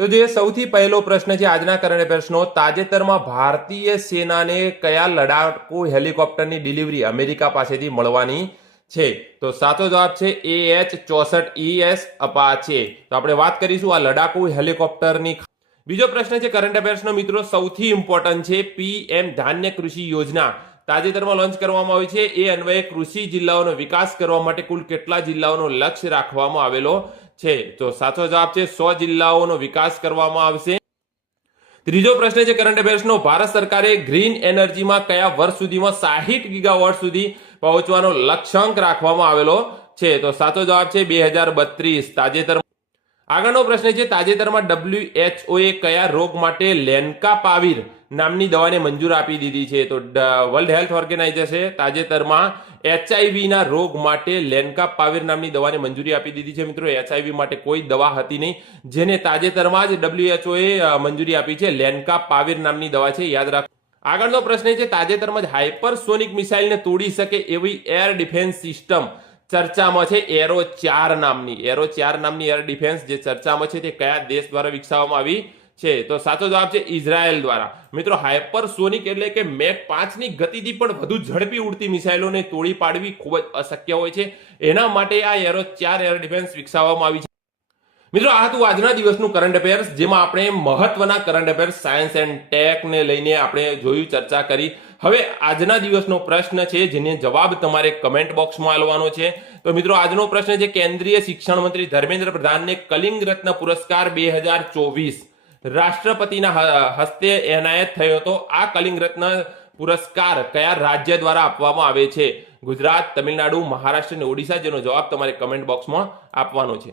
તો જે સૌથી પહેલો પ્રશ્ન છે આજના કરંટ અફેર્સનો, તાજેતરમાં ભારતીય સેનાને કયા લડાકુ હેલિકોપ્ટરની ડિલિવરી અમેરિકા પાસેથી મળવાની છે? તો સાચો જવાબ છે AH-64ES અપાચે. તો આપણે વાત કરીશું આ લડાકુ હેલિકોપ્ટરની. બીજો પ્રશ્ન છે કરંટ અફેર્સનો મિત્રો, સૌથી ઇમ્પોર્ટન્ટ છે. PM ધાન્ય કૃષિ યોજના તાજેતરમાં લોન્ચ કરવામાં આવી છે. એ અન્વયે કૃષિ જિલ્લાઓનો વિકાસ કરવા માટે કુલ કેટલા જિલ્લાઓનો લક્ષ્ય રાખવામાં આવેલો છે? તો સાચો જવાબ છે 100 જિલ્લાઓનો વિકાસ કરવામાં આવશે. ત્રીજો પ્રશ્ન છે કરંટ અફેર્સનો, ભારત સરકારે ગ્રીન એનર્જીમાં કયા વર્ષ સુધીમાં 60 ગીગાવોટ સુધી પહોંચવાનો લક્ષ્યાંક રાખવામાં આવેલો છે? તો સાચો જવાબ છે 2032. તાજેતરમાં. આગળનો પ્રશ્ન છે, તાજેતરમાં WHO એ કયા રોગ માટે લેન્કાપાવિર નામની દવાને મંજૂર આપી દીધી છે? તો વર્લ્ડ હેલ્થ ઓર્ગેનાઇઝેશને તાજેતરમાં HIV ના રોગ માટે લેન્કાપાવિર નામની દવાને મંજૂરી આપી દીધી છે. મિત્રો, HIV માટે કોઈ દવા હતી નહીં, જેને તાજેતરમાં જ WHO એ મંજૂરી આપી છે. લેન્કાપાવિર નામની દવા છે, યાદ રાખો. આગળનો પ્રશ્ન છે, તાજેતરમાં જ હાઇપરસોનિક મિસાઇલને તોડી શકે એવી એર ડિફેન્સ સિસ્ટમ ચર્ચામાં છે એરો 4 નામની એર ડિફેન્સ જે ચર્ચામાં છે તે કયા દેશ દ્વારા વિકસાવવામાં આવી છે? તો સાચો જવાબ છે ઇઝરાયલ દ્વારા. મિત્રો, હાઇપરસોનિક એટલે કે મેક 5 ની ગતિથી પણ વધુ ઝડપી ઉડતી મિસાઇલોને તોડી પાડવી ખૂબ જ અશક્ય હોય છે. એના માટે આ એરો 4 એર ડિફેન્સ વિકસાવવામાં આવી છે. મિત્રો, આ હતું આજના દિવસનું કરંટ અફેર્સ, જેમાં આપણે મહત્વના current affairs science and tech ને લઈને આપણે જોયું, ચર્ચા કરી. હવે આજના દિવસનો પ્રશ્ન છે જેને જવાબ તમારે કમેન્ટ બોક્સમાં આપવાનો છે. તો મિત્રો, આજનો પ્રશ્ન છે, કેન્દ્રીય શિક્ષણ મંત્રી ધર્મેન્દ્ર પ્રધાનને કલિંગ રત્ન પુરસ્કાર 2024 રાષ્ટ્રપતિના હસ્તે એનાયત થયો હતો. આ કલિંગ રત્ન પુરસ્કાર કયા રાજ્ય દ્વારા આપવામાં આવે છે? ગુજરાત, તમિલનાડુ, મહારાષ્ટ્ર અને ઓડિશા. જેનો જવાબ તમારે કમેન્ટ બોક્સમાં આપવાનો છે.